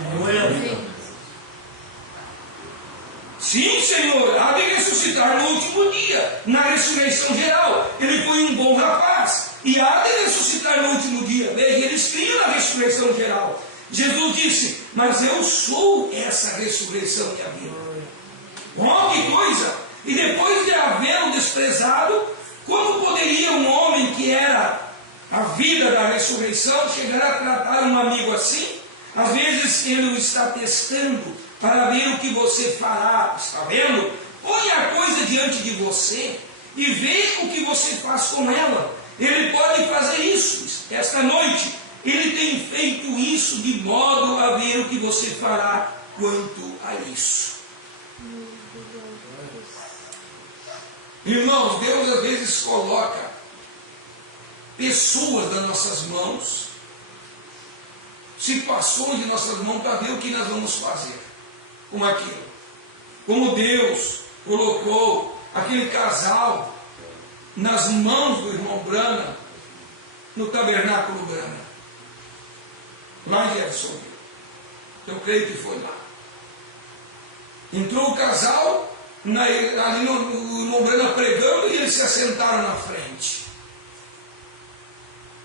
Sim, Senhor, há de ressuscitar no último dia, na ressurreição geral. Ele foi um bom rapaz e há de ressuscitar no último dia. Veja, eles criam na ressurreição geral. Jesus disse, mas eu sou essa ressurreição e a vida. Oh, que coisa! E depois de havê-lo desprezado, como poderia um homem que era a vida da ressurreição chegar a tratar um amigo assim? Às vezes ele o está testando para ver o que você fará. Está vendo? Põe a coisa diante de você e vê o que você faz com ela. Ele pode fazer isso esta noite. Ele tem feito isso de modo a ver o que você fará quanto a isso. Irmãos, Deus às vezes coloca pessoas das nossas mãos, situações de nossas mãos, para ver o que nós vamos fazer com aquilo. Como Deus colocou aquele casal nas mãos do irmão Branham, no tabernáculo Branham, lá em Jeffersonville. Eu creio que foi lá. Entrou o casal, ali no irmão Branham pregando, e eles se assentaram na frente.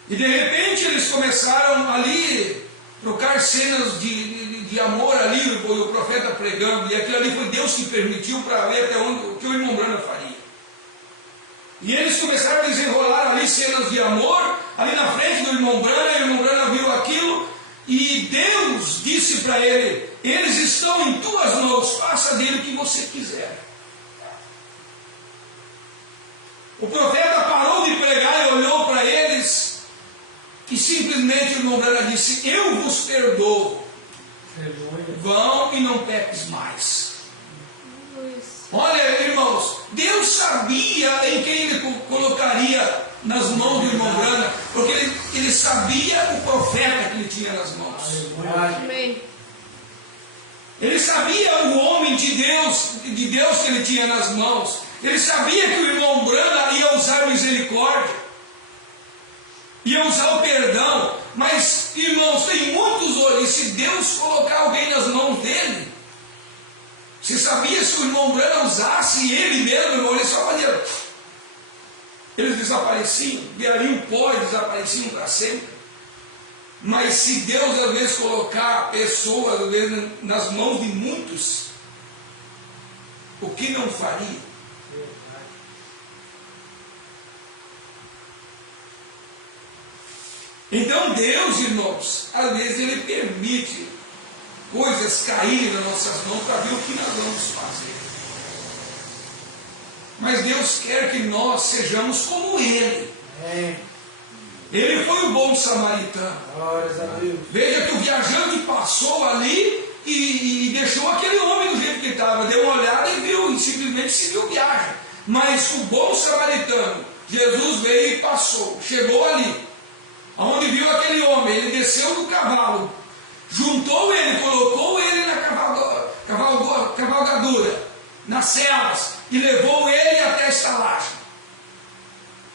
E de repente eles começaram ali trocar cenas de amor ali, o profeta pregando, e aquilo ali foi Deus que permitiu para ver até onde o que o irmão Branham faria. E eles começaram a desenrolar ali cenas de amor, ali na frente do irmão Branham, e o irmão Branham viu aquilo, e Deus disse para ele: eles estão em tuas mãos, faça dele o que você quiser. O profeta parou de pregar e olhou para eles, e simplesmente o irmão Branham disse: eu vos perdoo, vão e não peques mais. Olha, irmãos, Deus sabia em quem Ele colocaria nas mãos do irmão Branham, porque ele sabia o profeta que ele tinha nas mãos. Amém. Ele sabia o homem de Deus que ele tinha nas mãos. Ele sabia que o irmão Branham ia usar misericórdia, ia usar o perdão. Mas, irmãos, tem muitos hoje, se Deus colocar alguém nas mãos dele, você sabia se o irmão Branham usasse ele mesmo, irmão, ele só fazia. Eles desapareciam, virariam pó e desapareciam para sempre. Mas se Deus às vezes colocar pessoas às vezes nas mãos de muitos, o que não faria? Então Deus, irmãos, às vezes Ele permite coisas caírem nas nossas mãos para ver o que nós vamos fazer. Mas Deus quer que nós sejamos como Ele. Ele foi o bom samaritano. Glórias a Deus. Veja que o viajante passou ali e deixou aquele homem do jeito que estava. Deu uma olhada e viu, e simplesmente seguiu a viagem. Mas o bom samaritano, Jesus veio e passou, chegou ali, aonde viu aquele homem, ele desceu do cavalo, juntou ele, colocou ele na cavalgadura, nas celas, e levou ele até a estalagem.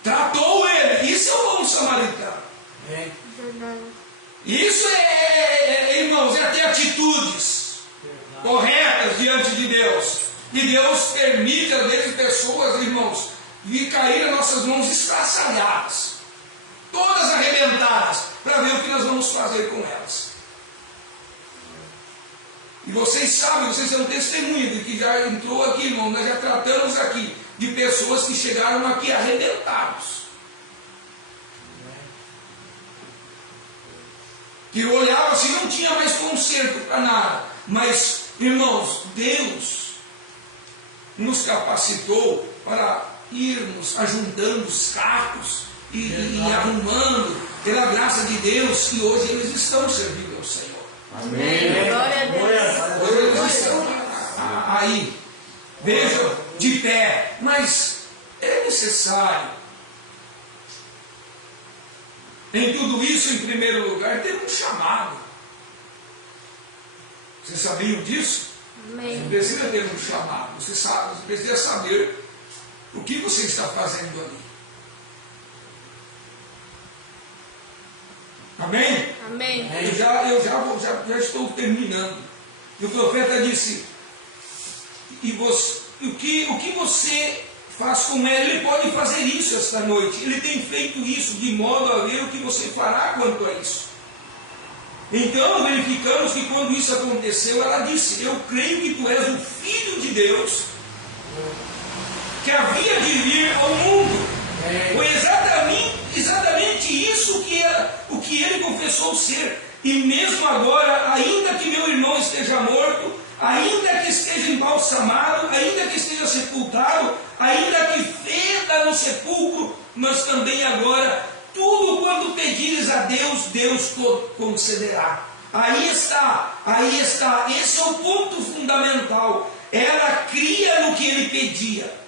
Tratou ele. Isso é o bom samaritano. Verdade. Isso irmãos, é ter atitudes corretas diante de Deus. E Deus permite, às vezes, pessoas, irmãos, vir cair nas nossas mãos estraçalhadas, todas arrebentadas, para ver o que nós vamos fazer com elas. E vocês sabem, vocês são testemunhas de que já entrou aqui, irmão, nós já tratamos aqui de pessoas que chegaram aqui arrebentados. Que olhava assim, não tinha mais conserto para nada. Mas, irmãos, Deus nos capacitou para irmos ajuntando os cacos e arrumando pela graça de Deus, e hoje eles estão servindo ao Senhor. Amém. Glória a Deus. Hoje eles estão aí, vejam, de pé, mas é necessário, em tudo isso, em primeiro lugar, ter um chamado. Vocês sabiam disso? Amém. Você precisa ter um chamado, você precisa saber o que você está fazendo ali. Amém? Amém. Eu já estou terminando. E o profeta disse: o que você faz com ele? Ele pode fazer isso esta noite. Ele tem feito isso, de modo a ver o que você fará quanto a isso. Então verificamos que quando isso aconteceu, ela disse: eu creio que tu és o Filho de Deus, que havia de vir ao mundo. Foi exatamente isso o que ele confessou ser. E mesmo agora, ainda que meu irmão esteja morto, ainda que esteja embalsamado, ainda que esteja sepultado, ainda que feda no sepulcro, mas também agora, tudo quanto pedires a Deus, Deus concederá. Aí está, esse é o ponto fundamental. Ela cria no que ele pedia.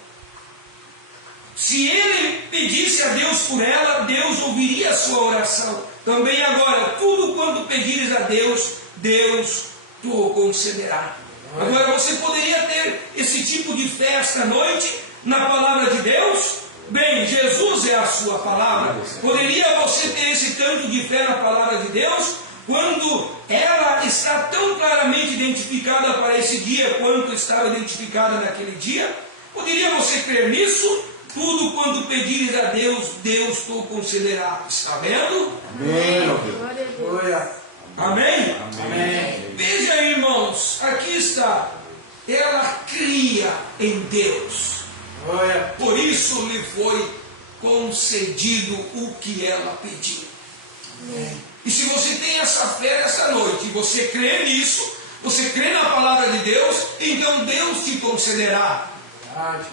Se ele pedisse a Deus por ela, Deus ouviria a sua oração. Também agora, tudo quanto pedires a Deus, Deus tu concederá. Agora, você poderia ter esse tipo de fé esta noite na palavra de Deus? Bem, Jesus é a sua palavra. Poderia você ter esse tanto de fé na palavra de Deus quando ela está tão claramente identificada para esse dia quanto estava identificada naquele dia? Poderia você crer nisso? Tudo quando pedires a Deus, Deus tu concederá. Está vendo? Amém. Glória a Deus. Aleluia. Amém? Amém. Veja, irmãos, aqui está. Ela cria em Deus. Aleluia. Por isso lhe foi concedido o que ela pediu. E se você tem essa fé nessa noite, e você crê nisso, você crê na palavra de Deus, então Deus te concederá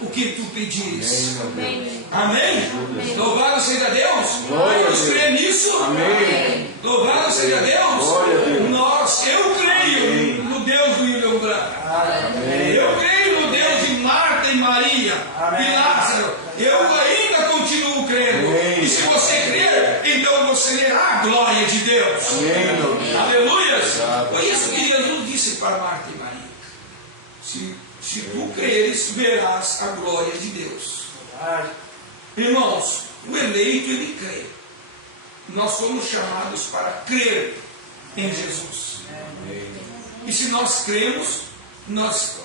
o que tu pedires. Amém. Amém? Amém. Louvado seja Deus. Glória a Vamos Deus. crer nisso? Amém. Louvado seja Deus. Glória a Deus. Eu creio no Deus do William Branco. Amém. Eu creio no Deus de Marta e Maria Amém. e Lázaro. Eu ainda continuo crendo. Amém. E se você crer, então você verá a glória de Deus. Amém. Aleluia. Exato. Foi isso que Jesus disse para Marta e Maria. Se tu creres, verás a glória de Deus. Verdade. Irmãos, o eleito ele crê. Nós somos chamados para crer em Jesus. E se nós cremos, nós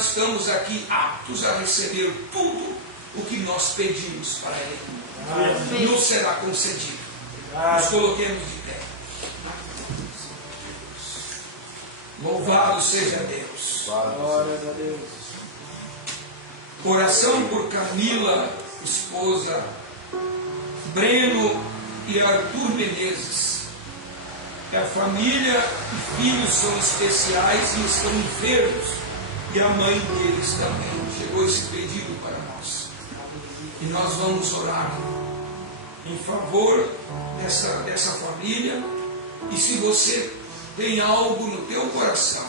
estamos aqui aptos a receber tudo o que nós pedimos para Ele. Nos será concedido. Nos coloquemos de pé. Louvado seja Deus. Glória a Deus. Oração por Camila, esposa, Breno e Arthur Menezes. Que a família e filhos são especiais e estão enfermos. E a mãe deles também. Chegou esse pedido para nós. E nós vamos orar em favor dessa família. E se você tem algo no teu coração,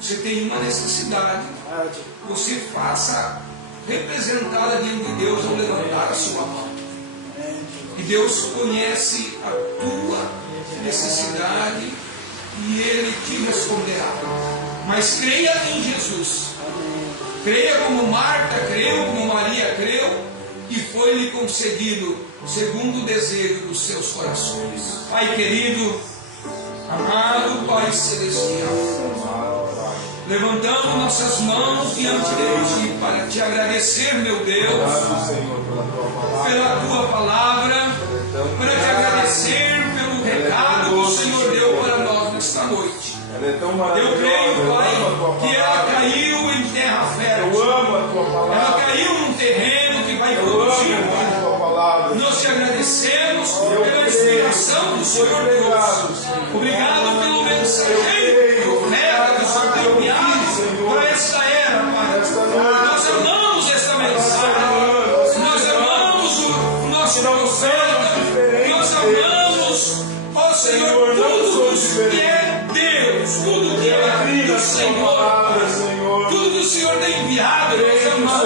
você tem uma necessidade, Verdade. você faça representada diante de Deus ao levantar a sua mão. E Deus conhece a tua necessidade e Ele te responderá. Mas creia em Jesus. Creia como Marta creu, como Maria creu, e foi-lhe concedido segundo o desejo dos seus corações. Pai querido, amado Pai Celestial, levantamos nossas mãos diante de Ti para Te agradecer, meu Deus, pela Tua palavra, para Te agradecer pelo recado que o Senhor deu para nós nesta noite. Eu creio, Pai, que ela caiu em terra fértil. Ela caiu num terreno que vai produzir, Pai. Nós Te agradecemos pela inspiração do Senhor Deus. Obrigado pelo mensageiro, profeta que o Senhor tem enviado para esta era, Pai. Nós amamos esta mensagem. Nós amamos o nosso profeta. Nós amamos, ó Senhor, tudo que é Deus, tudo que é do Senhor, tudo que o Senhor tem enviado, nós amamos.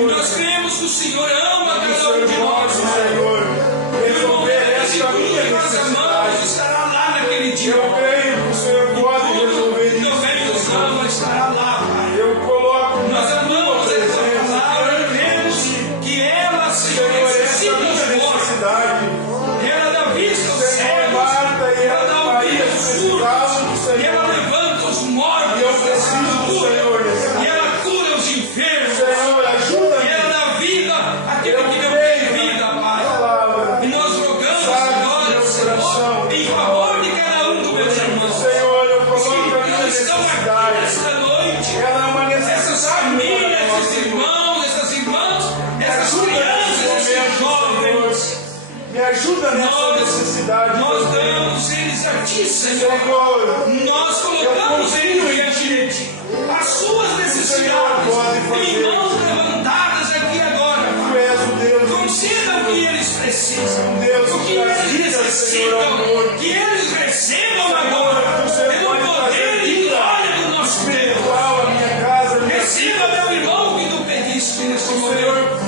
E nós cremos que o Senhor ama cada um de nós, Pai. E o momento de tudo que nós amamos estará lá naquele dia. Tudo que também nos ama estará lá, Pai. Nós amamos essa palavra e cremos que ela, Senhor, necessita de nós. Ela dá vista aos cegos, ela dá ouvido aos surdos, e ela levanta os mortos da sepultura, e ela cura os enfermos, e ela dá vida àquele que não tem vida, Pai. E nós rogamos agora, Senhor, em favor de cada um dos meus irmãos que estão aqui nesta noite, essas famílias, esses irmãos, essas irmãs, essas crianças, esses jovens. Me ajuda nessa necessidade. Nós damos eles a Ti, Senhor. Nós colocamos eles diante de Ti. As suas necessidades em mãos levantadas aqui agora, Tu Pai. és o Deus. Conceda o que eles precisam. Deus O que eles necessitam. Que eles recebam agora. Pelo poder e glória do nosso Deus. a minha casa, Receba, meu irmão, que tu pediste neste momento.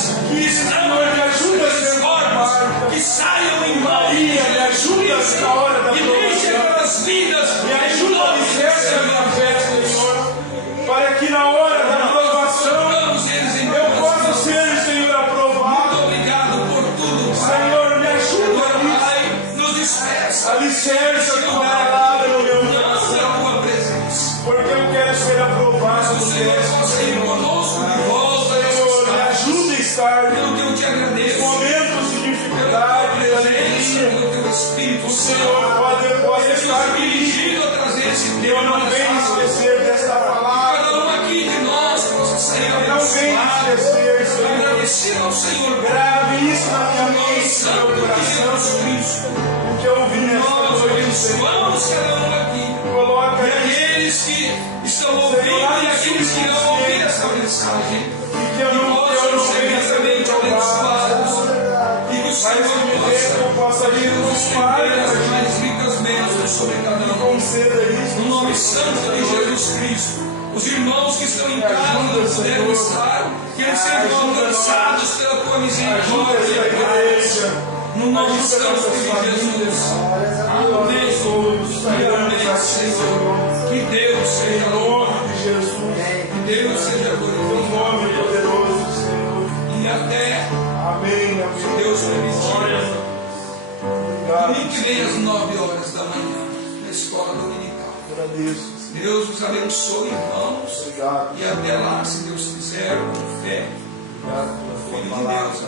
cidades, que estão nas formas, que saiam em Maria, me ajuda na hora da e deixem aquelas vidas. Me ajuda a alicerce a minha fé, Senhor, para que na hora da aprovação eu possa ser, Senhor, aprovado. Muito obrigado por tudo, Senhor, me ajuda nisso. Pai, nos despeça. Alicerce a tua palavra no meu Não coração, da tua presença. porque eu quero ser aprovado O no Senhor teste, possa ir Senhor. conosco de volta Senhor, me nessas ajuda a estar pelo que eu te agradeço, momentos de pela dificuldade, de presença, alegria. pelo teu Espírito O Senhor pode estar Deus comigo. dirigido a trazer esse Eu tema não venho nessa aula. esquecer desta palavra. Cada um aqui de nós possa sair Eu não venho abençoado, esquecer, Senhor. agradecer ao Senhor. Grave isso na minha mente, no Santo meu de coração, Jesus Cristo, o que eu vi nesta nós noite, Senhor. abençoamos cada um aqui. Coloca E isso aqueles que estão ouvindo e aqueles que irão ouvir essa mensagem, e que eu que não possam ser venha ser imensamente abençoados, e que o mas Senhor que me dê, que eu possa vir nos com estender as mais, mais ricas bênçãos sobre cada um. conceda isso. No nome santo de Jesus Cristo, os irmãos que estão em casa não puderam estar, que eles sejam alcançados pela tua Ajuda misericórdia essa e graça. igreja. No nome Ajuda santo nossas de famílias. Jesus. Nós Amém. todos E sairemos amém, aqui, Senhor. Senhor. Que Deus seja Em louvado. nome de Jesus. Que Deus seja Teu glorificado. nome poderoso, Senhor. E até, Amém, se amém. Deus permitir, Obrigado. domingo que vem às 9 horas da manhã, na escola dominical. Agradeço, Senhor. Deus os abençoe, irmãos. Obrigado. E até lá, se Deus quiser, com fé, Obrigado pela Filho tua de palavra. Deus,